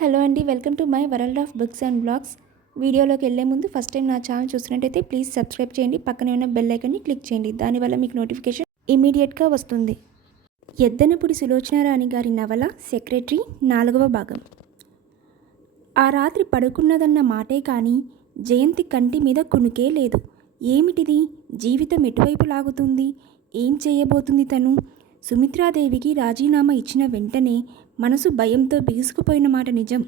Hello అండి welcome to my world of books and blogs. వీడియోలోకి వెళ్ళే ముందు ఫస్ట్ టైం నా ఛానల్ చూసినట్టయితే ప్లీజ్ సబ్స్క్రైబ్ చేయండి పక్కనే ఉన్న బెల్ ఐకన్ని క్లిక్ చేయండి దానివల్ల మీకు నోటిఫికేషన్ ఇమీడియట్గా వస్తుంది. ఎద్దనపుడి సులోచనారాణి గారి నవల సెక్రటరీ నాలుగవ భాగం. ఆ రాత్రి పడుకున్నదన్న మాటే కానీ జయంతి కంటి మీద కునుకే లేదు. ఏమిటిది? జీవితం ఎటువైపు లాగుతుంది? ఏం చేయబోతుంది తను? సుమిత్రాదేవికి రాజీనామా ఇచ్చిన వెంటనే మనసు భయంతో బిగుసుకుపోయిన మాట నిజం.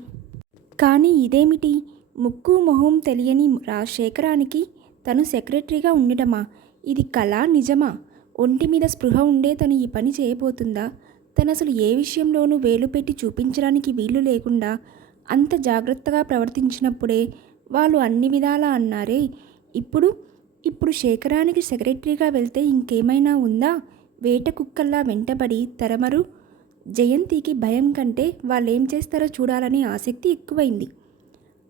కానీ ఇదేమిటి? ముక్కు మొహం తెలియని రా శేఖరానికి తను సెక్రటరీగా ఉండటమా? ఇది కళ నిజమా? ఒంటి మీద స్పృహ ఉండే తను ఈ పని చేయబోతుందా? తను అసలు ఏ విషయంలోనూ వేలు పెట్టి చూపించడానికి వీలు లేకుండా అంత జాగ్రత్తగా ప్రవర్తించినప్పుడే వాళ్ళు అన్ని విధాలా అన్నారే ఇప్పుడు? ఇప్పుడు శేఖరానికి సెక్రటరీగా వెళ్తే ఇంకేమైనా ఉందా? వేట కుక్కల్లా వెంటబడి తరమరు జయంతికి భయం కంటే వాళ్ళేం చేస్తారో చూడాలనే ఆసక్తి ఎక్కువైంది.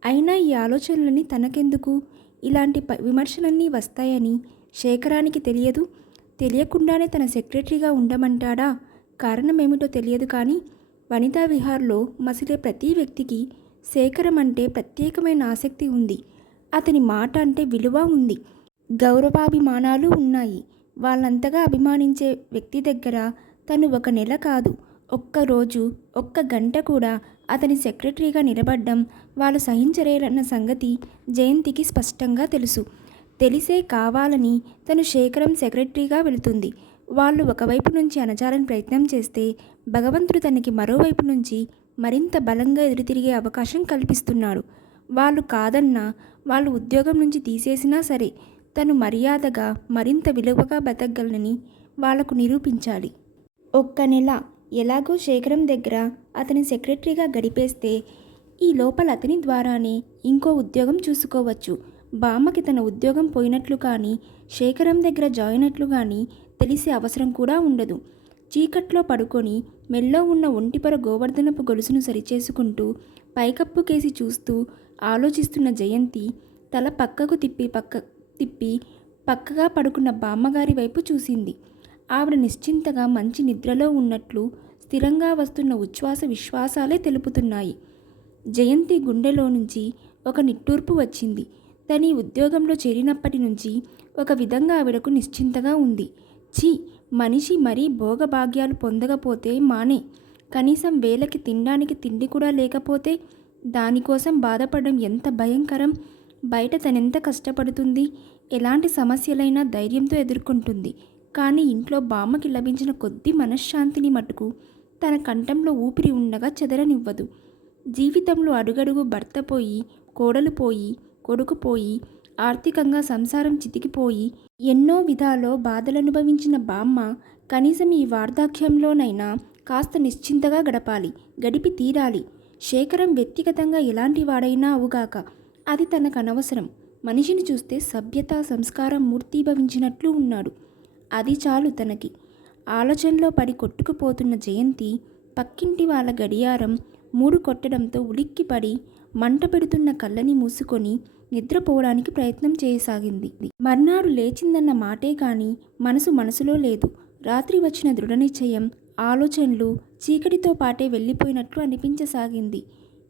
అయినా ఈ ఆలోచనలని తనకెందుకు? ఇలాంటి ప విమర్శలన్నీ వస్తాయని శేఖరానికి తెలియదు. తెలియకుండానే తన సెక్రటరీగా ఉండమంటాడా? కారణమేమిటో తెలియదు కానీ వనితా విహార్లో మసిలే ప్రతి వ్యక్తికి శేఖరం అంటే ప్రత్యేకమైన ఆసక్తి ఉంది. అతని మాట అంటే విలువ ఉంది. గౌరవాభిమానాలు ఉన్నాయి. వాళ్ళంతగా అభిమానించే వ్యక్తి దగ్గర తను ఒక నెల కాదు. ఒక్క రోజు ఒక్క గంట కూడా అతని సెక్రటరీగా నిలబడ్డం వాళ్ళు సహించలేరన్న సంగతి జయంతికి స్పష్టంగా తెలుసు. తెలిసే కావాలని తను శేఖరం సెక్రటరీగా వెళుతుంది. వాళ్ళు ఒకవైపు నుంచి అణచాలని ప్రయత్నం చేస్తే భగవంతుడు తనకి మరోవైపు నుంచి మరింత బలంగా ఎదురుతిరిగే అవకాశం కల్పిస్తున్నాడు. వాళ్ళు కాదన్నా వాళ్ళు ఉద్యోగం నుంచి తీసేసినా సరే తను మర్యాదగా మరింత విలువగా బతకగలనని వాళ్ళకు నిరూపించాలి. ఒక్క నెల ఎలాగో శేఖరం దగ్గర అతని సెక్రటరీగా గడిపేస్తే ఈ లోపల అతని ద్వారానే ఇంకో ఉద్యోగం చూసుకోవచ్చు. బామ్మకి తన ఉద్యోగం పోయినట్లు కానీ శేఖరం దగ్గర జాయిన్ అట్లు కానీ తెలిసే అవసరం కూడా ఉండదు. చీకట్లో పడుకొని మెల్లో ఉన్న ఒంటిపర గోవర్ధనపు గొలుసును సరిచేసుకుంటూ పైకప్పు కేసి చూస్తూ ఆలోచిస్తున్న జయంతి తల పక్కకు తిప్పి పక్క తిప్పి పక్కగా పడుకున్న బామ్మగారి వైపు చూసింది. ఆవిడ నిశ్చింతగా మంచి నిద్రలో ఉన్నట్లు స్థిరంగా వస్తున్న ఉచ్ఛ్వాస విశ్వాసాలే తెలుపుతున్నాయి. జయంతి గుండెలో నుంచి ఒక నిట్టూర్పు వచ్చింది. తని ఉద్యోగంలో చేరినప్పటి నుంచి ఒక విధంగా ఆవిడకు నిశ్చింతగా ఉంది. ఛీ మనిషి మరీ భోగభాగ్యాలు పొందకపోతే మానే. కనీసం వేలకి తినడానికి తిండి కూడా లేకపోతే దానికోసం బాధపడడం ఎంత భయంకరం! బయట తనెంత కష్టపడుతుంది? ఎలాంటి సమస్యలైనా ధైర్యంతో ఎదుర్కొంటుంది. కానీ ఇంట్లో బామ్మకి లభించిన కొద్ది మనశ్శాంతిని మటుకు తన కంఠంలో ఊపిరి ఉండగా చెదరనివ్వదు. జీవితంలో అడుగడుగు భర్త పోయి కోడలు పోయి కొడుకు పోయి ఆర్థికంగా సంసారం చితికిపోయి ఎన్నో విధాలో బాధలనుభవించిన బామ్మ కనీసం ఈ వార్ధాక్యంలోనైనా కాస్త నిశ్చింతగా గడపాలి గడిపి తీరాలి. శేఖరం వ్యక్తిగతంగా ఎలాంటి వాడైనా అవుగాక అది తనకు అనవసరం మనిషిని చూస్తే సభ్యత సంస్కారం మూర్తీభవించినట్లు ఉన్నాడు. అది చాలు తనకి. ఆలోచనలో పడి కొట్టుకుపోతున్న జయంతి పక్కింటి వాళ్ళ గడియారం మూడు కొట్టడంతో ఉలిక్కిపడి మంట పెడుతున్న కళ్ళని మూసుకొని నిద్రపోవడానికి ప్రయత్నం చేయసాగింది. మర్నాడు లేచిందన్న మాటే కాని మనసు మనసులో లేదు. రాత్రి వచ్చిన దృఢనిశ్చయం ఆలోచనలు చీకటితో పాటే వెళ్ళిపోయినట్లు అనిపించసాగింది.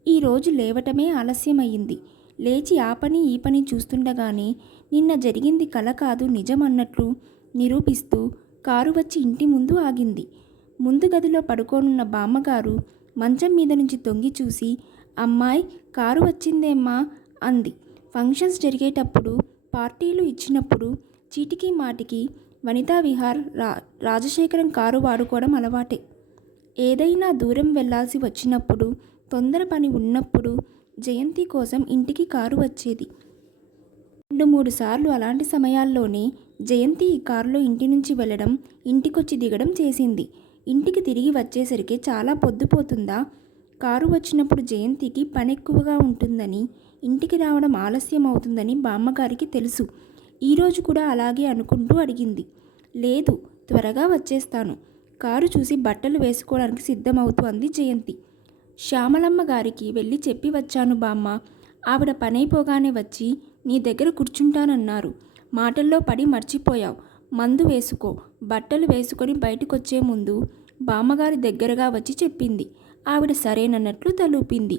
ఈరోజు లేవటమే ఆలస్యమయ్యింది. లేచి ఆ పని ఈ పని చూస్తుండగానే నిన్న జరిగింది కల కాదు నిజమన్నట్లు నిరూపిస్తూ కారు వచ్చి ఇంటి ముందు ఆగింది. ముందు గదిలో పడుకోనున్న బామ్మగారు మంచం మీద నుంచి తొంగి చూసి అమ్మాయి కారు వచ్చిందేమ్మా? అంది. ఫంక్షన్స్ జరిగేటప్పుడు పార్టీలు ఇచ్చినప్పుడు చీటికి మాటికి వనితా విహార్ రా రాజశేఖరం కారు వాడుకోవడం అలవాటే. ఏదైనా దూరం వెళ్ళాల్సి వచ్చినప్పుడు తొందర పని ఉన్నప్పుడు జయంతి కోసం ఇంటికి కారు వచ్చేది. రెండు మూడు సార్లు అలాంటి సమయాల్లోనే జయంతి ఈ కారులో ఇంటి నుంచి వెళ్ళడం ఇంటికొచ్చి దిగడం చేసింది. ఇంటికి తిరిగి వచ్చేసరికి చాలా పొద్దుపోతుందా కారు వచ్చినప్పుడు జయంతికి పని ఎక్కువగా ఉంటుందని ఇంటికి రావడం ఆలస్యం అవుతుందని బామ్మగారికి తెలుసు. ఈరోజు కూడా అలాగే అనుకుంటూ అడిగింది. లేదు త్వరగా వచ్చేస్తాను. కారు చూసి బట్టలు వేసుకోవడానికి సిద్ధమవుతూ అంది జయంతి. శ్యామలమ్మ గారికి వెళ్ళి చెప్పి వచ్చాను బామ్మ. ఆవిడ పనైపోగానే వచ్చి నీ దగ్గర కూర్చుంటానన్నారు. మాటల్లో పడి మర్చిపోయావు. మందు వేసుకో. బట్టలు వేసుకొని బయటకొచ్చే ముందు బామ్మగారి దగ్గరగా వచ్చి చెప్పింది. ఆవిడ సరేనన్నట్లు తలూపింది.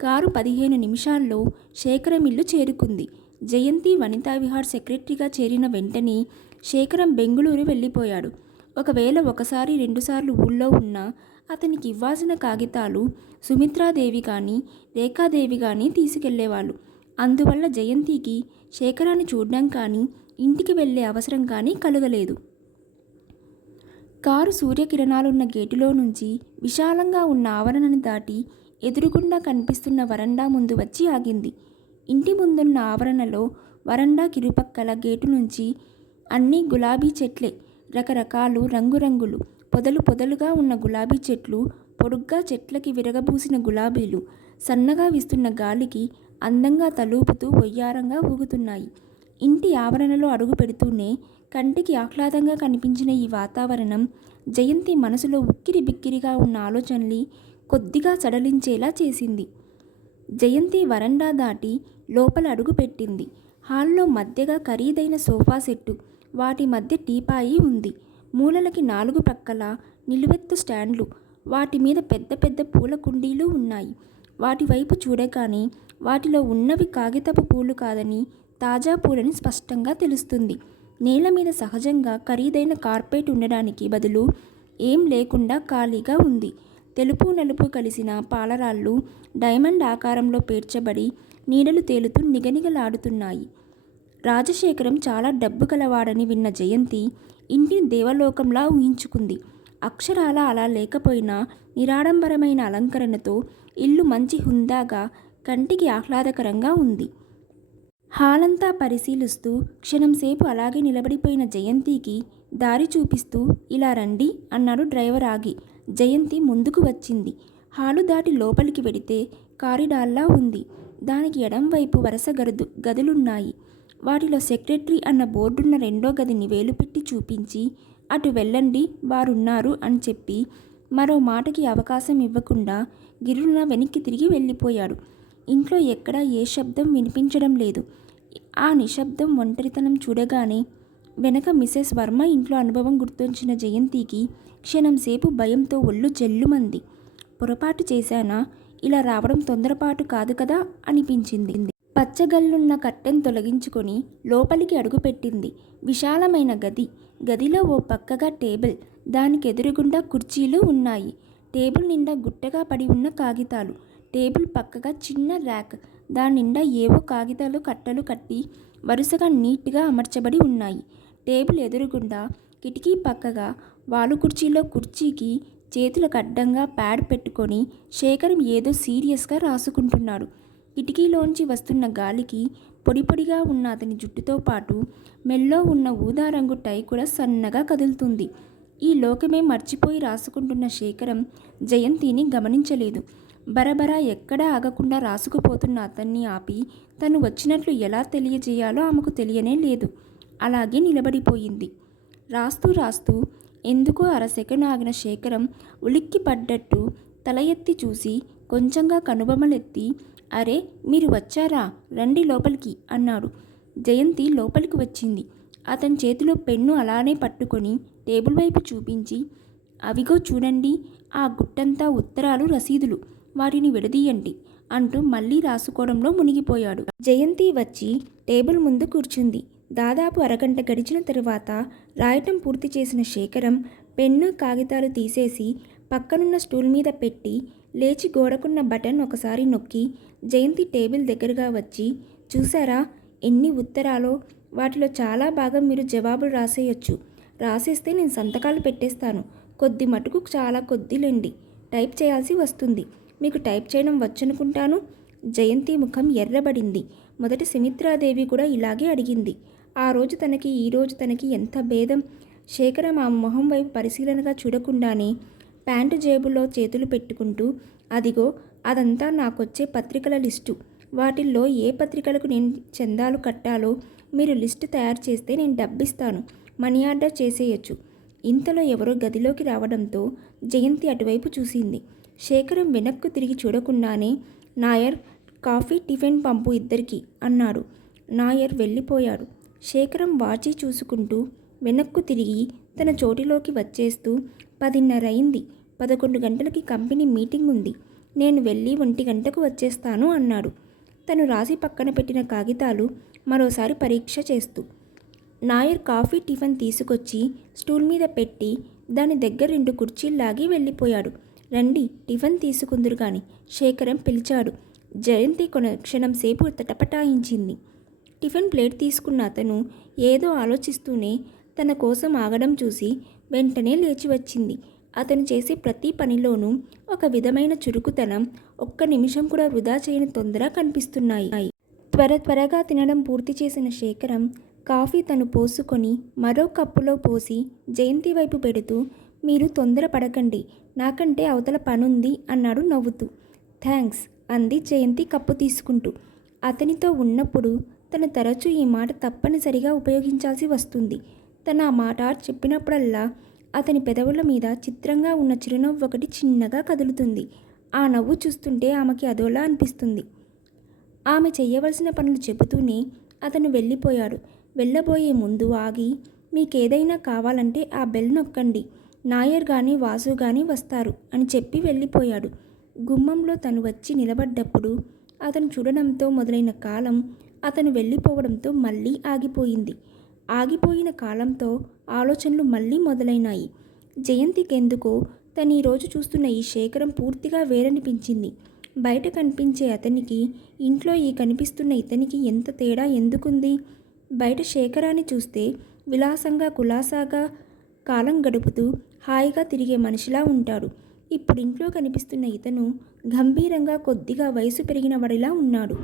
కారు పదిహేను నిమిషాల్లో శేఖరం ఇల్లు చేరుకుంది. జయంతి వనితా విహార్ సెక్రటరీగా చేరిన వెంటనే శేఖరం బెంగుళూరు వెళ్ళిపోయాడు. ఒకవేళ ఒకసారి రెండుసార్లు ఊళ్ళో ఉన్నా అతనికి ఇవ్వాల్సిన కాగితాలు సుమిత్రాదేవి కానీ రేఖాదేవి కానీ తీసుకెళ్ళేవాళ్ళు. అందువల్ల జయంతికి శేఖరాన్ని చూడడం కానీ ఇంటికి వెళ్ళే అవసరం కానీ కలగలేదు. కారు సూర్యకిరణాలున్న గేటులో నుంచి విశాలంగా ఉన్న ఆవరణను దాటి ఎదురుగుండా కనిపిస్తున్న వరండా ముందు వచ్చి ఆగింది. ఇంటి ముందున్న ఆవరణలో వరండా కిరుపక్కల గేటు నుంచి అన్ని గులాబీ చెట్లే రకరకాలు రంగురంగులు పొదలు పొదలుగా ఉన్న గులాబీ చెట్లు పొడుగ్గా చెట్లకి విరగబూసిన గులాబీలు సన్నగా వీస్తున్న గాలికి అందంగా తలూపుతూ ఒయ్యారంగా ఊగుతున్నాయి. ఇంటి ఆవరణలో అడుగు పెడుతూనే కంటికి ఆహ్లాదంగా కనిపించిన ఈ వాతావరణం జయంతి మనసులో ఉక్కిరి బిక్కిరిగా ఉన్న ఆలోచనల్ని కొద్దిగా సడలించేలా చేసింది. జయంతి వరండా దాటి లోపల అడుగు పెట్టింది. హాల్లో మధ్యగా ఖరీదైన సోఫా సెట్టు వాటి మధ్య టీపాయి ఉంది. మూలలకి నాలుగు ప్రక్కల నిలువెత్తు స్టాండ్లు వాటి మీద పెద్ద పెద్ద పూల కుండీలు ఉన్నాయి. వాటి వైపు చూడగానే వాటిలో ఉన్నవి కాగితపు పూలు కాదని తాజా పూలని స్పష్టంగా తెలుస్తుంది. నేల మీద సహజంగా ఖరీదైన కార్పెట్ ఉండడానికి బదులు ఏం లేకుండా ఖాళీగా ఉంది. తెలుపు నలుపు కలిసిన పాలరాళ్ళు డైమండ్ ఆకారంలో పేర్చబడి నీడలు తేలుతూ నిగనిగలాడుతున్నాయి. రాజశేఖరం చాలా డబ్బు కలవాడని విన్న జయంతి ఇంటిని దేవలోకంలా ఊహించుకుంది. అక్షరాల అలా లేకపోయినా నిరాడంబరమైన అలంకరణతో ఇల్లు మంచి హుందాగా కంటికి ఆహ్లాదకరంగా ఉంది. హాలంతా పరిశీలిస్తూ క్షణంసేపు అలాగే నిలబడిపోయిన జయంతికి దారి చూపిస్తూ ఇలా రండి అన్నాడు డ్రైవర్ ఆగి. జయంతి ముందుకు వచ్చింది. హాలు దాటి లోపలికి వెడితే కారిడార్లా ఉంది. దానికి ఎడంవైపు వరుస గదు గదులున్నాయి. వాటిలో సెక్రటరీ అన్న బోర్డున్న రెండో గదిని వేలుపెట్టి చూపించి అటు వెళ్ళండి వారున్నారు అని చెప్పి మరో మాటకి అవకాశం ఇవ్వకుండా గిరున వెనక్కి తిరిగి వెళ్ళిపోయాడు. ఇంట్లో ఎక్కడా ఏ శబ్దం వినిపించడం లేదు. ఆ నిశ్శబ్దం ఒంటరితనం చూడగానే వెనక మిసెస్ వర్మ ఇంట్లో అనుభవం గుర్తొచ్చిన జయంతికి క్షణంసేపు భయంతో ఒళ్ళు జల్లుమంది. పొరపాటు చేశానా? ఇలా రావడం తొందరపాటు కాదు కదా? అనిపించింది. పచ్చగల్లున్న కట్టెన్ తొలగించుకొని లోపలికి అడుగుపెట్టింది. విశాలమైన గది. గదిలో ఓ పక్కగా టేబుల్. దానికి ఎదురుగుండా కుర్చీలు ఉన్నాయి. టేబుల్ నిండా గుట్టగా పడి ఉన్న కాగితాలు. టేబుల్ పక్కగా చిన్న ర్యాక్. దాని నిండా ఏవో కాగితాలు కట్టలు కట్టి వరుసగా నీట్గా అమర్చబడి ఉన్నాయి. టేబుల్ ఎదురుగుండా కిటికీ పక్కగా వాలు కుర్చీలో కుర్చీకి చేతులకు అడ్డంగా ప్యాడ్ పెట్టుకొని శేఖరం ఏదో సీరియస్గా రాసుకుంటున్నాడు కిటికీలోంచి వస్తున్న గాలికి పొడి పొడిగా ఉన్న అతని జుట్టుతో పాటు మెల్లో ఉన్న ఊదా రంగు టై కూడా సన్నగా కదులుతుంది. ఈ లోకమే మర్చిపోయి రాసుకుంటున్న శేఖరం జయంతిని గమనించలేదు. బరబరా ఎక్కడా ఆగకుండా రాసుకుపోతున్న అతన్ని ఆపి తను వచ్చినట్లు ఎలా తెలియజేయాలో ఆమెకు తెలియనే లేదు. అలాగే నిలబడిపోయింది. రాస్తూ రాస్తూ ఎందుకో అరసెకండ్ ఆగిన శేఖరం ఉలిక్కి పడ్డట్టు తల ఎత్తి చూసి కొంచెంగా కనుబొమ్మలెత్తి అరే మీరు వచ్చారా? రండి లోపలికి అన్నాడు. జయంతి లోపలికి వచ్చింది. అతని చేతిలో పెన్ను అలానే పట్టుకొని టేబుల్ వైపు చూపించి అవిగో చూడండి ఆ గుట్టంతా ఉత్తరాలు రసీదులు. వారిని విడదీయండి అంటూ మళ్ళీ రాసుకోవడంలో మునిగిపోయాడు. జయంతి వచ్చి టేబుల్ ముందు కూర్చుంది. దాదాపు అరగంట గడిచిన తరువాత రాయటం పూర్తి చేసిన శేఖరం పెన్ను కాగితాలు తీసేసి పక్కనున్న స్టూల్ మీద పెట్టి లేచి గోడకున్న బటన్ ఒకసారి నొక్కి జయంతి టేబుల్ దగ్గరగా వచ్చి చూసారా ఎన్ని ఉత్తరాలో? వాటిలో చాలా భాగం మీరు జవాబులు రాసేయొచ్చు. రాసేస్తే నేను సంతకాలు పెట్టేస్తాను. కొద్ది మటుకు చాలా కొద్దిలేండి. టైప్ చేయాల్సి వస్తుంది. మీకు టైప్ చేయడం వచ్చనుకుంటాను. జయంతి ముఖం ఎర్రబడింది. మొదటి సుమిత్రాదేవి కూడా ఇలాగే అడిగింది. ఆ రోజు తనకి ఈ రోజు తనకి ఎంత భేదం? శేఖరం ఆ మొహం వైపు పరిశీలనగా చూడకుండానే ప్యాంటు జేబులో చేతులు పెట్టుకుంటూ అదిగో అదంతా నాకొచ్చే పత్రికల లిస్టు. వాటిల్లో ఏ పత్రికలకు నేను చందాలు కట్టాలో మీరు లిస్టు తయారు చేస్తే నేను డబ్బిస్తాను. మనీ ఆర్డర్ చేసేయచ్చు. ఇంతలో ఎవరో గదిలోకి రావడంతో జయంతి అటువైపు చూసింది. శేఖరం వెనక్కు తిరిగి చూడకుండానే నాయర్ కాఫీ టిఫిన్ పంపు ఇద్దరికి అన్నాడు. నాయర్ వెళ్ళిపోయాడు. శేఖరం వాచి చూసుకుంటూ వెనక్కు తిరిగి తన చోటిలోకి వచ్చేస్తూ పదిన్నర అయింది పదకొండు గంటలకి కంపెనీ మీటింగ్ ఉంది. నేను వెళ్ళి ఒంటి గంటకు వచ్చేస్తాను అన్నాడు. తను రాసి పక్కన పెట్టిన కాగితాలు మరోసారి పరీక్ష చేస్తూ నాయర్ కాఫీ టిఫిన్ తీసుకొచ్చి స్టూల్ మీద పెట్టి దాని దగ్గర రెండు కుర్చీల్లాగి వెళ్ళిపోయాడు. రండి టిఫిన్ తీసుకుందురు గాని. శేఖరం పిలిచాడు. జయంతి కొన క్షణం సేపు తటపటాయించింది టిఫిన్ ప్లేట్ తీసుకున్న అతను ఏదో ఆలోచిస్తూనే తన కోసం ఆగడం చూసి వెంటనే లేచి వచ్చింది. అతను చేసే ప్రతి పనిలోనూ ఒక విధమైన చురుకుతనం ఒక్క నిమిషం కూడా వృధా చేయని తొందర కనిపిస్తున్నాయి. త్వర త్వరగా తినడం పూర్తి చేసిన శేఖరం కాఫీ తను పోసుకొని మరో కప్పులో పోసి జయంతి వైపు పెడుతూ మీరు తొందర పడకండి నాకంటే అవతల పనుంది అన్నాడు నవ్వుతూ. థ్యాంక్స్ అంది జయంతి కప్పు తీసుకుంటూ. అతనితో ఉన్నప్పుడు తన తరచూ ఈ మాట తప్పనిసరిగా ఉపయోగించాల్సి వస్తుంది. తన ఆ మాట చెప్పినప్పుడల్లా అతని పెదవుల మీద చిత్రంగా ఉన్న చిరునవ్వు ఒకటి చిన్నగా కదులుతుంది. ఆ నవ్వు చూస్తుంటే ఆమెకి అదోలా అనిపిస్తుంది. ఆమె చేయవలసిన పనులు చెబుతూనే అతను వెళ్ళిపోయాడు. వెళ్ళబోయే ముందు ఆగి మీకేదైనా కావాలంటే ఆ బెల్ నొక్కండి. నాయర్ గాని వాసు గాని వస్తారు అని చెప్పి వెళ్ళిపోయాడు. గుమ్మంలో తను వచ్చి నిలబడ్డప్పుడు అతను చూడడంతో మొదలైన కాలం అతను వెళ్ళిపోవడంతో మళ్ళీ ఆగిపోయింది. ఆగిపోయిన కాలంతో ఆలోచనలు మళ్ళీ మొదలైనాయి. జయంతికెందుకో తను ఈరోజు చూస్తున్న ఈ శేఖరం పూర్తిగా వేరనిపించింది. బయట కనిపించే అతనికి ఇంట్లో ఈ కనిపిస్తున్న ఇతనికి ఎంత తేడా ఎందుకుంది? బయట శేఖరాన్ని చూస్తే విలాసంగా కులాసాగా కాలం గడుపుతూ హాయిగా తిరిగే మనిషిలా ఉంటాడు. ఇప్పుడు ఇంట్లో కనిపిస్తున్న ఇతను గంభీరంగా కొద్దిగా వయసు పెరిగిన వాడిలా ఉన్నాడు.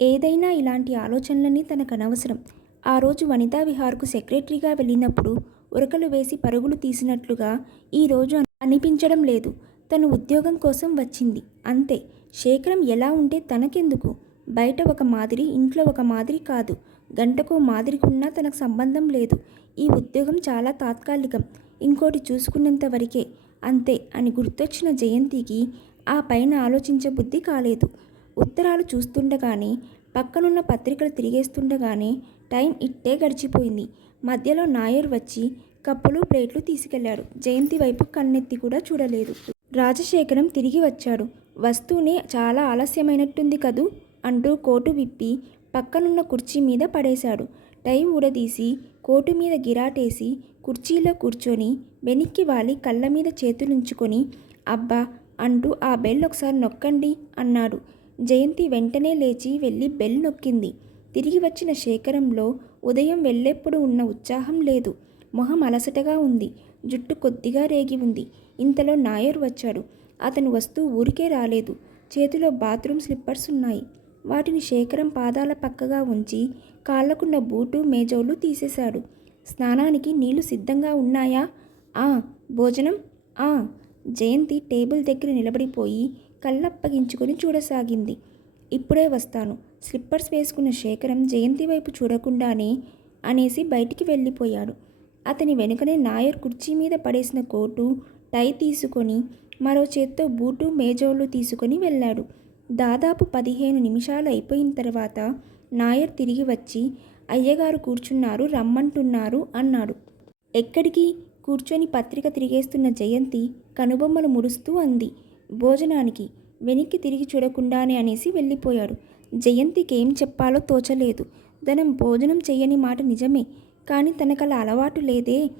ఏదైనా ఇలాంటి ఆలోచనలన్నీ తనకు అనవసరం. ఆ రోజు వనితా విహార్కు సెక్రటరీగా వెళ్ళినప్పుడు ఉరకలు వేసి పరుగులు తీసినట్లుగా ఈరోజు అనిపించడం లేదు. తను ఉద్యోగం కోసం వచ్చింది. అంతే. శేఖరం ఎలా ఉంటే తనకెందుకు? బయట ఒక మాదిరి ఇంట్లో ఒక మాదిరి కాదు. గంటకో మాదిరికున్నా తనకు సంబంధం లేదు. ఈ ఉద్యోగం చాలా తాత్కాలికం. ఇంకోటి చూసుకున్నంత వరకే అంతే అని గుర్తొచ్చిన జయంతికి ఆ పైన ఆలోచించే బుద్ధి కాలేదు. ఉత్తరాలు చూస్తుండగానే పక్కనున్న పత్రికలు తిరిగేస్తుండగానే టైం ఇట్టే గడిచిపోయింది. మధ్యలో నాయర్ వచ్చి కప్పులు ప్లేట్లు తీసుకెళ్ళాడు. జయంతి వైపు కన్నెత్తి కూడా చూడలేదు. రాజశేఖరం తిరిగి వచ్చాడు. వస్తూనే చాలా ఆలస్యమైనట్టుంది కదూ అంటూ కోటు విప్పి పక్కనున్న కుర్చీ మీద పడేశాడు. టైం ఊడదీసి కోటు మీద గిరాటేసి కుర్చీలో కూర్చొని వెనక్కి వాలి కళ్ళ మీద చేతులుంచుకొని అబ్బా అంటూ ఆ బెల్ ఒకసారి నొక్కండి అన్నాడు. జయంతి వెంటనే లేచి వెళ్ళి బెల్ నొక్కింది. తిరిగి వచ్చిన శేఖరంలో ఉదయం వెళ్ళెప్పుడు ఉన్న ఉత్సాహం లేదు. మొహం అలసటగా ఉంది. జుట్టు కొద్దిగా రేగి ఉంది. ఇంతలో నాయర్ వచ్చాడు. అతను వస్తూ ఊరికే రాలేదు. చేతిలో బాత్రూమ్ స్లిప్పర్స్ ఉన్నాయి. వాటిని శేఖరం పాదాల పక్కగా ఉంచి కాళ్ళకున్న బూటు మేజోలు తీసేశాడు. స్నానానికి నీళ్ళు సిద్ధంగా ఉన్నాయా? ఆ భోజనం? ఆ జయంతి టేబుల్ దగ్గర నిలబడిపోయి కళ్ళప్పగించుకొని చూడసాగింది. ఇప్పుడే వస్తాను. స్లిప్పర్స్ వేసుకున్న శేఖరం జయంతి వైపు చూడకుండానే అనేసి బయటికి వెళ్ళిపోయాడు. అతని వెనుకనే నాయర్ కుర్చీ మీద పడేసిన కోటు టై తీసుకొని మరో చేత్తో బూటు మేజోళ్ళు తీసుకొని వెళ్ళాడు. దాదాపు పదిహేను నిమిషాలు అయిపోయిన తర్వాత నాయర్ తిరిగి వచ్చి అయ్యగారు కూర్చున్నారు రమ్మంటున్నారు అన్నాడు. ఎక్కడికి? కూర్చొని పత్రిక తిరిగేస్తున్న జయంతి కనుబొమ్మలు ముడుస్తూ అంది. భోజనానికి వెనక్కి తిరిగి చూడకుండానే అనేసి వెళ్ళిపోయాడు. జయంతికి ఏం చెప్పాలో తోచలేదు. ధనం భోజనం చెయ్యని మాట నిజమే కానీ తనకలా అలవాటు లేదే.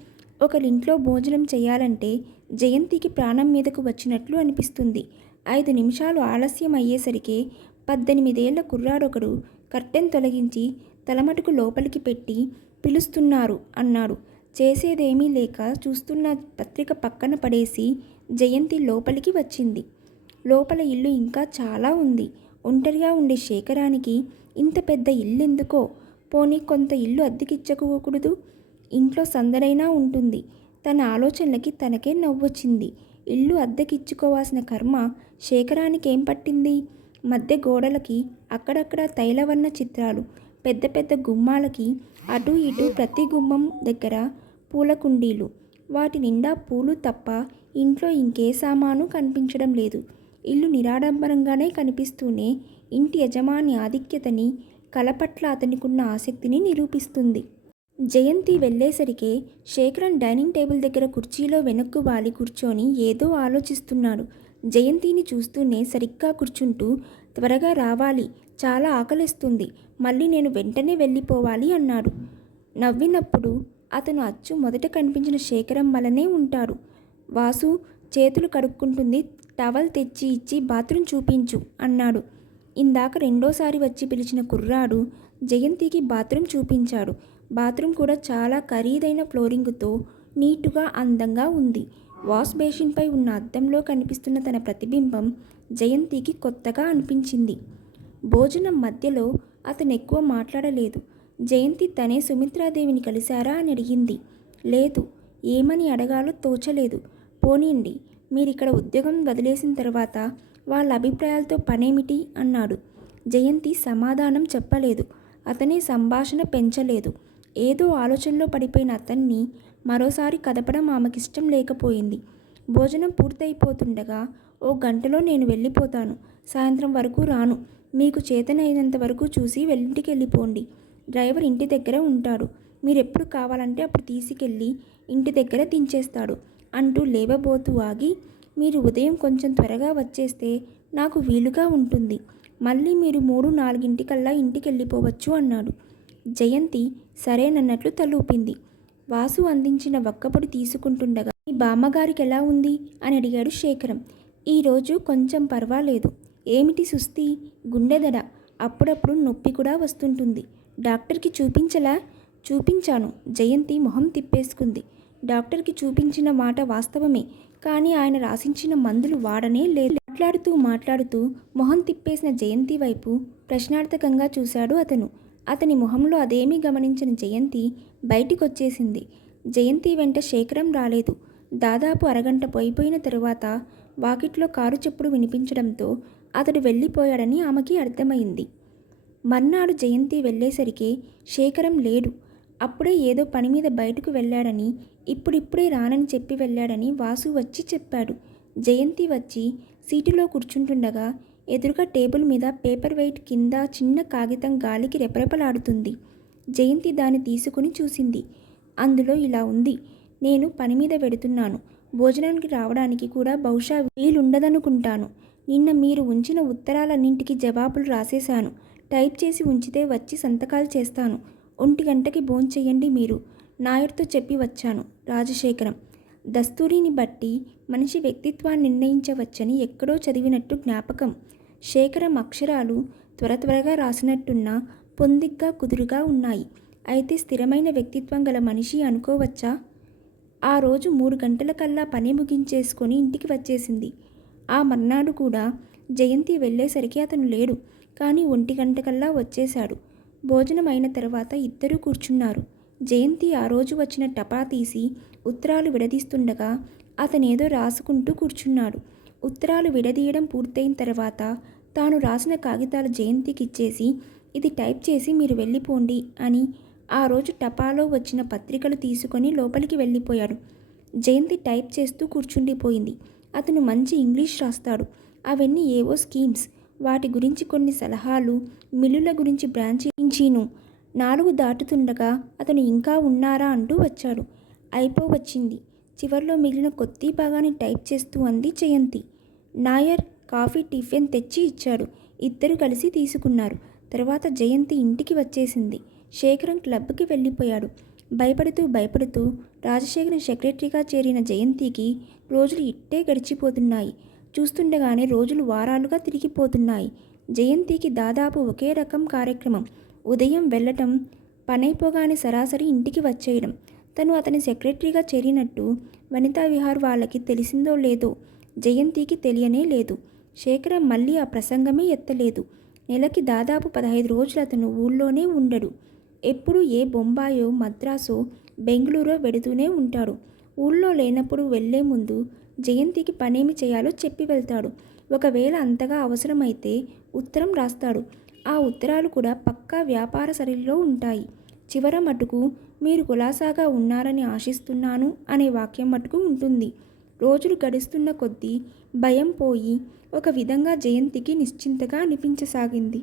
ఒకరింట్లో భోజనం చేయాలంటే జయంతికి ప్రాణం మీదకు వచ్చినట్లు అనిపిస్తుంది. ఐదు నిమిషాలు ఆలస్యం అయ్యేసరికి పద్దెనిమిదేళ్ళ కుర్రాడొకడు కర్టెన్ తొలగించి తలమటుకు లోపలికి పెట్టి పిలుస్తున్నారు అన్నాడు. చేసేదేమీ లేక చూస్తున్న పత్రిక పక్కన పడేసి జయంతి లోపలికి వచ్చింది. లోపల ఇల్లు ఇంకా చాలా ఉంది. ఒంటరిగా ఉండే శేఖరానికి ఇంత పెద్ద ఇల్లెందుకో? పోనీ కొంత ఇల్లు అద్దెకిచ్చకూడదు? ఇంట్లో సందడైనా ఉంటుంది. తన ఆలోచనలకి తనకే నవ్వొచ్చింది. ఇల్లు అద్దెకిచ్చుకోవాల్సిన కర్మ శేఖరానికి ఏం పట్టింది? మధ్య గోడలకి అక్కడక్కడ తైలవర్ణ చిత్రాలు పెద్ద పెద్ద గుమ్మాలకి అటు ఇటు ప్రతి గుమ్మం దగ్గర పూల కుండీలు వాటి నిండా పూలు తప్ప ఇంట్లో ఇంకే సామాను కనిపించడం లేదు. ఇల్లు నిరాడంబరంగానే కనిపిస్తూనే ఇంటి యజమాని ఆధిక్యతని కలపట్ల అతనికున్న ఆసక్తిని నిరూపిస్తుంది. జయంతి వెళ్ళేసరికే శేఖరన్ డైనింగ్ టేబుల్ దగ్గర కుర్చీలో వెనక్కు వాలి కూర్చొని ఏదో ఆలోచిస్తున్నాడు. జయంతిని చూస్తూనే సరిగ్గా కూర్చుంటూ త్వరగా రావాలి. చాలా ఆకలిస్తుంది. మళ్ళీ నేను వెంటనే వెళ్ళిపోవాలి అన్నాడు. నవ్వినప్పుడు అతను అచ్చు మొదట కనిపించిన శేఖరం వలనే ఉంటాడు వాసు చేతులు కడుక్కుంటుంది. టవల్ తెచ్చి ఇచ్చి బాత్రూమ్ చూపించు అన్నాడు. ఇందాక రెండోసారి వచ్చి పిలిచిన కుర్రాడు జయంతికి బాత్రూమ్ చూపించాడు. బాత్రూమ్ కూడా చాలా ఖరీదైన ఫ్లోరింగ్తో నీటుగా అందంగా ఉంది. వాష్ బేసిన్పై ఉన్న అద్దంలో కనిపిస్తున్న తన ప్రతిబింబం జయంతికి కొత్తగా అనిపించింది. భోజనం మధ్యలో అతను ఎక్కువ మాట్లాడలేదు. జయంతి తనే సుమిత్రాదేవిని కలిశారా అని అడిగింది. లేదు ఏమని అడగాలో తోచలేదు. పోనీండి మీరిక్కడ ఉద్యోగం వదిలేసిన తర్వాత వాళ్ళ అభిప్రాయాలతో పనేమిటి? అన్నాడు. జయంతి సమాధానం చెప్పలేదు. అతని సంభాషణ పెంచలేదు. ఏదో ఆలోచనలో పడిపోయిన అతన్ని మరోసారి కదపడం ఆమెకిష్టం లేకపోయింది. భోజనం పూర్తయిపోతుండగా ఓ గంటలో నేను వెళ్ళిపోతాను. సాయంత్రం వరకు రాను. మీకు చేతనైనంత వరకు చూసి వెళ్ళింటికి వెళ్ళిపోండి. డ్రైవర్ ఇంటి దగ్గర ఉంటాడు. మీరు ఎప్పుడు కావాలంటే అప్పుడు తీసుకెళ్ళి ఇంటి దగ్గర దించేస్తాడు అంటూ లేవబోతూ ఆగి మీరు ఉదయం కొంచెం త్వరగా వచ్చేస్తే నాకు వీలుగా ఉంటుంది. మళ్ళీ మీరు మూడు నాలుగింటికల్లా ఇంటికి వెళ్ళిపోవచ్చు అన్నాడు. జయంతి సరేనన్నట్లు తలూపింది. వాసు అందించిన ఒక్కపొడి తీసుకుంటుండగా మీ బామ్మగారికి ఎలా ఉంది? అని అడిగాడు శేఖరం. ఈరోజు కొంచెం పర్వాలేదు. ఏమిటి సుస్తి గుండెదడ. అప్పుడప్పుడు నొప్పి కూడా వస్తుంటుంది. డాక్టర్కి చూపించలా? చూపించాను. జయంతి మొహం తిప్పేసుకుంది. డాక్టర్కి చూపించిన మాట వాస్తవమే. కానీ ఆయన రాసించిన మందులు వాడనే లేదు. మాట్లాడుతూ మాట్లాడుతూ మొహం తిప్పేసిన జయంతి వైపు ప్రశ్నార్థకంగా చూశాడు అతను. అతని మొహంలో అదేమీ గమనించిన జయంతి బయటికొచ్చేసింది. జయంతి వెంట శేఖరం రాలేదు. దాదాపు అరగంట పోయిపోయిన తరువాత వాకిట్లో కారు చెప్పుడు వినిపించడంతో అతడు వెళ్ళిపోయాడని ఆమెకి అర్థమైంది. మర్నాడు జయంతి వెళ్ళేసరికి శేఖరం లేడు. అప్పుడే ఏదో పని మీద బయటకు వెళ్ళాడని ఇప్పుడిప్పుడే రానని చెప్పి వెళ్ళాడని వాసు వచ్చి చెప్పాడు. జయంతి వచ్చి సీటులో కూర్చుంటుండగా ఎదురుగా టేబుల్ మీద పేపర్ వెయిట్ కింద చిన్న కాగితం గాలికి రెపరెపలాడుతుంది. జయంతి దాన్ని తీసుకుని చూసింది. అందులో ఇలా ఉంది. నేను పని మీద వెడుతున్నాను. భోజనానికి రావడానికి కూడా బహుశా వీలుండదనుకుంటాను. నిన్న మీరు ఉంచిన ఉత్తరాలన్నింటికి జవాబులు రాసేశాను. టైప్ చేసి ఉంచితే వచ్చి సంతకాలు చేస్తాను. ఒంటి గంటకి భోంచెయ్యండి మీరు. నాయర్తో చెప్పి వచ్చాను. రాజశేఖరం దస్తూరిని బట్టి మనిషి వ్యక్తిత్వాన్ని నిర్ణయించవచ్చని ఎక్కడో చదివినట్టు జ్ఞాపకం. శేఖరం అక్షరాలు త్వర త్వరగా రాసినట్టున్న పొందిగ్గా కుదురుగా ఉన్నాయి. అయితే స్థిరమైన వ్యక్తిత్వం గల మనిషి అనుకోవచ్చా? ఆ రోజు మూడు గంటలకల్లా పని ముగించేసుకొని ఇంటికి వచ్చేసింది. ఆ మర్నాడు కూడా జయంతి వెళ్ళేసరికి అతను లేడు కానీ ఒంటి గంటకల్లా వచ్చేశాడు. భోజనం అయిన తర్వాత ఇద్దరూ కూర్చున్నారు. జయంతి ఆ రోజు వచ్చిన టపా తీసి ఉత్తరాలు విడదీస్తుండగా అతనేదో రాసుకుంటూ కూర్చున్నాడు. ఉత్తరాలు విడదీయడం పూర్తయిన తర్వాత తాను రాసిన కాగితాలు జయంతికి ఇచ్చేసి ఇది టైప్ చేసి మీరు వెళ్ళిపోండి అని ఆ రోజు టపాలో వచ్చిన పత్రికలు తీసుకొని లోపలికి వెళ్ళిపోయాడు. జయంతి టైప్ చేస్తూ కూర్చుండిపోయింది. అతను మంచి ఇంగ్లీష్ రాస్తాడు. అవన్నీ ఏవో స్కీమ్స్. వాటి గురించి కొన్ని సలహాలు మిల్లుల గురించి బ్రాంచీను. నాలుగు దాటుతుండగా అతను ఇంకా ఉన్నారా అంటూ వచ్చాడు. అయిపోవచ్చింది. చివర్లో మిగిలిన కొద్ది భాగాన్ని టైప్ చేస్తూ అంది జయంతి. నాయర్ కాఫీ టిఫిన్ తెచ్చి ఇచ్చాడు. ఇద్దరు కలిసి తీసుకున్నారు. తర్వాత జయంతి ఇంటికి వచ్చేసింది. శేఖరం క్లబ్కి వెళ్ళిపోయాడు. భయపడుతూ భయపడుతూ రాజశేఖరం సెక్రటరీగా చేరిన జయంతికి రోజులు ఇట్టే గడిచిపోతున్నాయి. చూస్తుండగానే రోజులు వారాలుగా తిరిగిపోతున్నాయి. జయంతికి దాదాపు ఒకే రకం కార్యక్రమం. ఉదయం వెళ్ళటం పనైపోగానే సరాసరి ఇంటికి వచ్చేయడం. తను అతని సెక్రటరీగా చేరినట్టు వనితా విహార్ వాళ్ళకి తెలిసిందో లేదో జయంతికి తెలియనే లేదు. శేఖరం మళ్ళీ ఆ ప్రసంగమే ఎత్తలేదు. నెలకి దాదాపు పదహైదు రోజులు అతను ఊళ్ళోనే ఉండడు. ఎప్పుడు ఏ బొంబాయో మద్రాసో బెంగళూరో వెడుతూనే ఉంటాడు. ఊళ్ళో లేనప్పుడు వెళ్ళే ముందు జయంతికి పనేమి చేయాలో చెప్పి వెళ్తాడు. ఒకవేళ అంతగా అవసరమైతే ఉత్తరం రాస్తాడు. ఆ ఉత్తరాలు కూడా పక్కా వ్యాపార సరిలో ఉంటాయి. చివర మటుకు మీరు కులాసాగా ఉన్నారని ఆశిస్తున్నాను అనే వాక్యం మటుకు ఉంటుంది. రోజులు గడుస్తున్న కొద్దీ భయం పోయి ఒక విధంగా జయంతికి నిశ్చింతగా అనిపించసాగింది.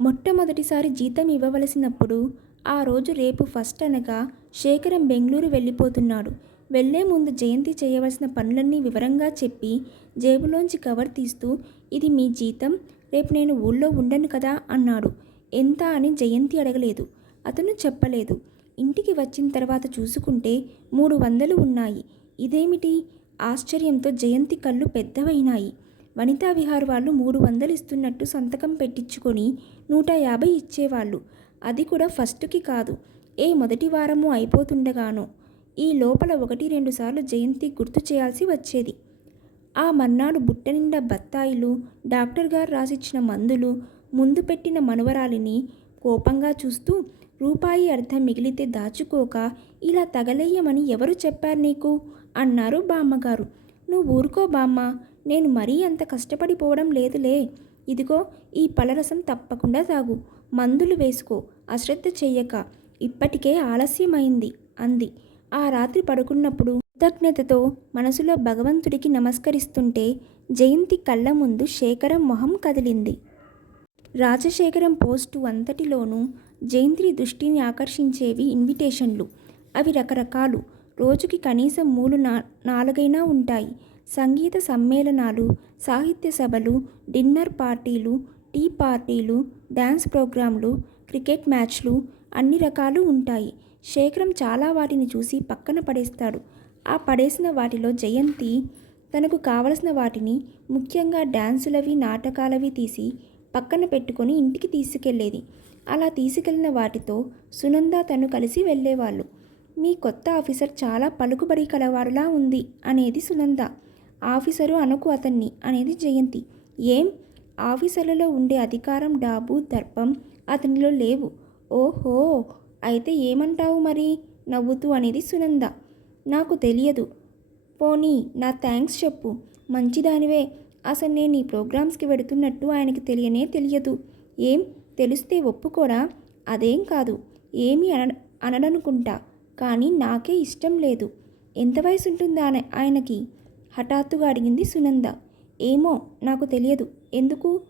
మొట్టమొదటిసారి జీతం ఇవ్వవలసినప్పుడు ఆ రోజు రేపు ఫస్ట్ అనగా శేఖరం బెంగళూరు వెళ్ళిపోతున్నాడు. వెళ్ళే ముందు జయంతి చేయవలసిన పనులన్నీ వివరంగా చెప్పి జేబులోంచి కవర్ తీస్తూ ఇది మీ జీతం రేపు నేను ఊళ్ళో ఉండను కదా అన్నాడు. ఎంత? అని జయంతి అడగలేదు. అతను చెప్పలేదు. ఇంటికి వచ్చిన తర్వాత చూసుకుంటే మూడు వందలు ఉన్నాయి. ఇదేమిటి? ఆశ్చర్యంతో జయంతి కళ్ళు పెద్దవైనాయి. వనితా విహార్ వాళ్ళు మూడు వందలు ఇస్తున్నట్టు సంతకం పెట్టించుకొని నూట యాభై ఇచ్చేవాళ్ళు. అది కూడా ఫస్ట్కి కాదు. ఏ మొదటి వారము అయిపోతుండగానో ఈ లోపల ఒకటి రెండు సార్లు జయంతి గుర్తు చేయాల్సి వచ్చేది. ఆ మర్నాడు బుట్ట నిండా బత్తాయిలు డాక్టర్ గారు రాసిచ్చిన మందులు ముందు పెట్టిన మనువరాలిని కోపంగా చూస్తూ రూపాయి అర్థం మిగిలితే దాచుకోక ఇలా తగలేయమని ఎవరు చెప్పారు నీకు? అన్నారు బామ్మగారు. నువ్వు ఊరుకో బామ్మ నేను మరీ అంత కష్టపడిపోవడం లేదులే. ఇదిగో ఈ పలరసం తప్పకుండా తాగు. మందులు వేసుకో అశ్రద్ధ చెయ్యక ఇప్పటికే ఆలస్యమైంది అంది. ఆ రాత్రి పడుకున్నప్పుడు కృతజ్ఞతతో మనసులో భగవంతుడికి నమస్కరిస్తుంటే జయంతి కళ్ళ ముందు శేఖరం మొహం కదిలింది. రాజశేఖరం పోస్టు అంతటిలోనూ జయంతి దృష్టిని ఆకర్షించేవి ఇన్విటేషన్లు. అవి రకరకాలు. రోజుకి కనీసం మూడు నా నాలుగైనా ఉంటాయి. సంగీత సమ్మేళనాలు సాహిత్య సభలు డిన్నర్ పార్టీలు టీ పార్టీలు డ్యాన్స్ ప్రోగ్రాంలు క్రికెట్ మ్యాచ్లు అన్ని రకాలు ఉంటాయి. శేఖరం చాలా వాటిని చూసి పక్కన పడేస్తాడు. ఆ పడేసిన వాటిలో జయంతి తనకు కావలసిన వాటిని ముఖ్యంగా డ్యాన్సులవి నాటకాలవి తీసి పక్కన పెట్టుకొని ఇంటికి తీసుకెళ్ళేది అలా తీసుకెళ్ళిన వాటితో సునంద తను కలిసి వెళ్ళేవాళ్ళు. మీ కొత్త ఆఫీసర్ చాలా పలుకుబడి కలవారులా ఉంది అనేది సునంద. ఆఫీసరు అనుకు అతన్ని అనేది జయంతి. ఏం? ఆఫీసర్లలో ఉండే అధికారం డాబు దర్పం అతనిలో లేవు. ఓహో అయితే ఏమంటావు మరి? నవ్వుతూ అనేది సునంద. నాకు తెలియదు. పోనీ నా థ్యాంక్స్ చెప్పు. మంచిదానివే. అసలు నేను ఈ ప్రోగ్రామ్స్కి వెడుతున్నట్టు ఆయనకి తెలియనే తెలియదు. ఏం? తెలిస్తే ఒప్పుకోడా అదేం కాదు. ఏమీ అన అనడనుకుంటా. కానీ నాకే ఇష్టం లేదు. ఎంత వయసు ఉంటుందా ఆయనకి? హఠాత్తుగా అడిగింది సునంద. ఏమో నాకు తెలియదు. ఎందుకు?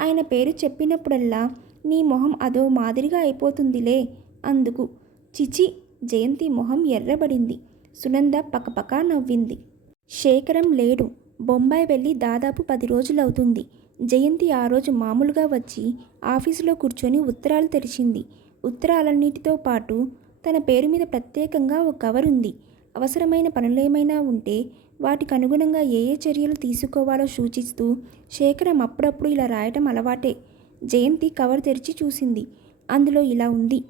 ఆయన పేరు చెప్పినప్పుడల్లా నీ మొహం అదో మాదిరిగా అయిపోతుందిలే అందుకు. చిచి జయంతి మొహం ఎర్రబడింది. సునంద పకపకా నవ్వింది. శేఖరం లేడు. బొంబాయి వెళ్ళి దాదాపు పది రోజులవుతుంది. జయంతి ఆ రోజు మామూలుగా వచ్చి ఆఫీసులో కూర్చొని ఉత్తరాలు తెరిచింది. ఉత్తరాలన్నిటితో పాటు తన పేరు మీద ప్రత్యేకంగా ఒక కవర్ ఉంది అవసరమైన పనులేమైనా ఉంటే వాటికి అనుగుణంగా ఏ ఏ చర్యలు తీసుకోవాలో సూచిస్తూ శేఖరం అప్పుడప్పుడు ఇలా రాయటం అలవాటే. జయంతి కవర్ తెరిచి చూసింది. అందులో ఇలా ఉంది.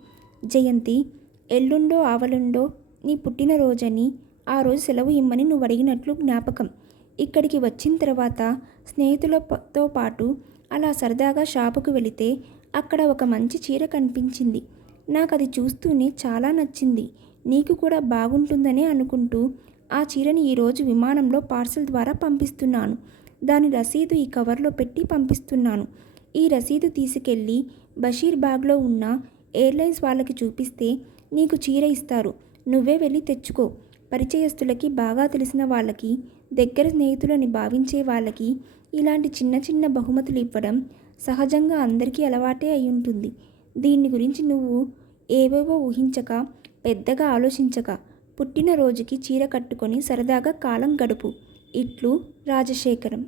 జయంతి ఎల్లుండో ఆవలుండో నీ పుట్టినరోజని ఆ రోజు సెలవు ఇమ్మని నువ్వు అడిగినట్లు జ్ఞాపకం. ఇక్కడికి వచ్చిన తర్వాత స్నేహితులతో పాటు అలా సరదాగా షాపుకు వెళితే అక్కడ ఒక మంచి చీర కనిపించింది. నాకు అది చూస్తూనే చాలా నచ్చింది. నీకు కూడా బాగుంటుందనే అనుకుంటూ ఆ చీరని ఈరోజు విమానంలో పార్సల్ ద్వారా పంపిస్తున్నాను. దాని రసీదు ఈ కవర్లో పెట్టి పంపిస్తున్నాను. ఈ రసీదు తీసుకెళ్ళి బషీర్ బాగ్లో ఉన్న ఎయిర్లైన్స్ వాళ్ళకి చూపిస్తే నీకు చీర ఇస్తారు. నువ్వే వెళ్ళి తెచ్చుకో. పరిచయస్తులకి బాగా తెలిసిన వాళ్ళకి దగ్గర స్నేహితులని భావించే వాళ్ళకి ఇలాంటి చిన్న చిన్న బహుమతులు ఇవ్వడం సహజంగా అందరికీ అలవాటే అయి ఉంటుంది. దీన్ని గురించి నువ్వు ఏవేవో ఊహించక పెద్దగా ఆలోచించక పుట్టినరోజుకి చీర కట్టుకొని సరదాగా కాలం గడుపు. ఇట్లు రాజశేఖరం.